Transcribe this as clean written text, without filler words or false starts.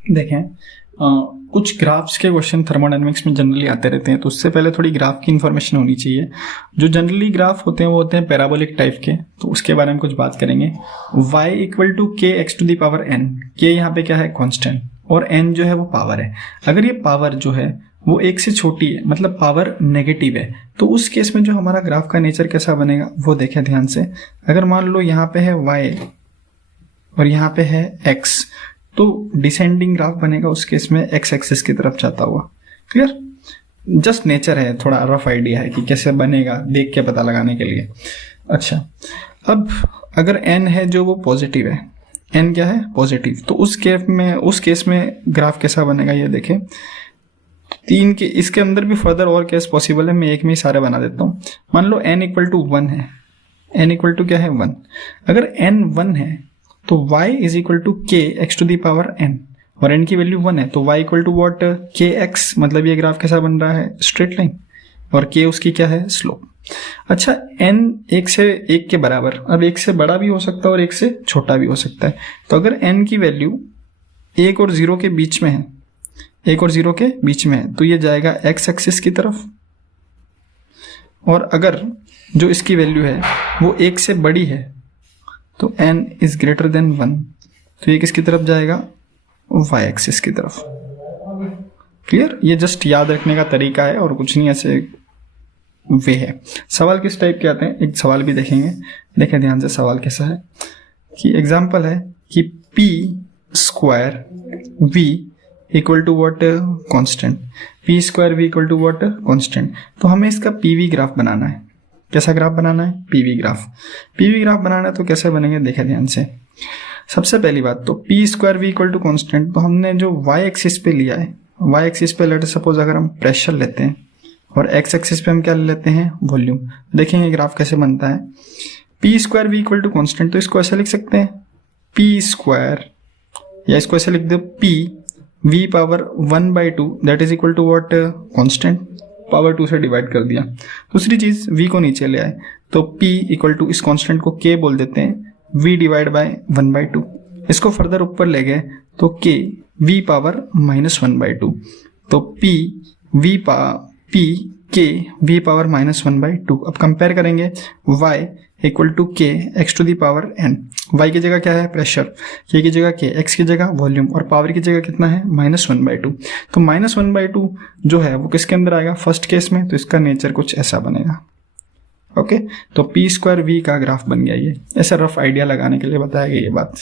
देखें कुछ ग्राफ्स के क्वेश्चन थर्मोडायनेमिक्स में जनरली आते रहते हैं, तो उससे पहले थोड़ी ग्राफ की इन्फॉर्मेशन होनी चाहिए। जो जनरली ग्राफ होते हैं वो होते हैं पैराबोलिक टाइप के, तो उसके बारे में कुछ बात करेंगे। y equal to K x to the power n, के यहाँ पे क्या है कांस्टेंट, और n जो है वो पावर है। अगर ये पावर जो है वो एक से छोटी है, मतलब पावर नेगेटिव है, तो उस केस में जो हमारा ग्राफ का नेचर कैसा बनेगा वो देखें ध्यान से। अगर मान लो यहाँ पे है y और यहाँ पे है x, तो डिसेंडिंग ग्राफ बनेगा उस केस में x एक्सिस की तरफ जाता हुआ। क्लियर? जस्ट नेचर है, थोड़ा रफ आइडिया है कि कैसे बनेगा, देख के पता लगाने के लिए। अच्छा, अब अगर n है जो वो पॉजिटिव है, n क्या है पॉजिटिव, तो उस केस में ग्राफ कैसा बनेगा ये देखें। तीन के इसके अंदर भी फर्दर और केस पॉसिबल है, मैं एक में ही सारे बना देता हूँ। मान लो n इक्वल टू 1 है, n इक्वल टू क्या है 1। अगर n 1 है तो y is equal to K x to the power n, और n की वैल्यू 1 है तो y equal to what K x, मतलब ये ग्राफ कैसा बन रहा है स्ट्रेट लाइन, और k उसकी क्या है स्लोप। अच्छा, n एक से एक के बराबर, अब एक से बड़ा भी हो सकता है और एक से छोटा भी हो सकता है। तो अगर n की वैल्यू 1 और 0 के बीच में है, 1 और 0 के बीच में है, तो ये जाएगा x एक्सिस की तरफ। और अगर जो इसकी वैल्यू है वो 1 से बड़ी है तो n इज ग्रेटर देन 1, तो ये किसकी तरफ जाएगा y एक्सिस की तरफ। क्लियर? ये जस्ट याद रखने का तरीका है और कुछ नहीं, ऐसे वे है। सवाल किस टाइप के आते हैं एक सवाल भी देखेंगे। देखें ध्यान से सवाल कैसा है कि एग्जाम्पल है कि p square v equal to what constant, p square v equal to what constant. तो हमें इसका pv ग्राफ बनाना है। कैसा ग्राफ बनाना है? PV graph. पीवी ग्राफ बनाना है तो कैसे बनेंगे देखें ध्यान से। सबसे पहली बात तो P square V equal to constant, तो हमने जो वाई एक्सिस पे लिया है, वाई एक्सिस पे लेट सपोज अगर हम प्रेशर लेते हैं और एक्स एक्सिस पे हम क्या लेते हैं वॉल्यूम, देखेंगे ग्राफ कैसे बनता है। P square V equal to constant, तो इसको ऐसे लिख सकते हैं पी स्क्वायर, या इसको ऐसे लिख दो P V power 1/2 that is equal to what constant, power 2 से डिवाइड कर दिया। दूसरी चीज v को नीचे ले आए तो p इक्वल टू इस कांस्टेंट को k बोल देते हैं, v डिवाइड बाय 1/2। इसको फर्दर ऊपर ले गए तो k v पावर -1/2, तो p k v पावर -1/2। अब कंपेयर करेंगे y equal to K x to the power n। y की जगह क्या है प्रेशर, k की जगह k, x की जगह वॉल्यूम, और पावर की जगह कितना है -1/2। तो -1/2 जो है वो किसके अंदर आएगा फर्स्ट केस में, तो इसका नेचर कुछ ऐसा बनेगा। ओके, तो p स्क्वायर v का ग्राफ बन गया। ये ऐसा रफ आइडिया लगाने के लिए बताया गया ये बात।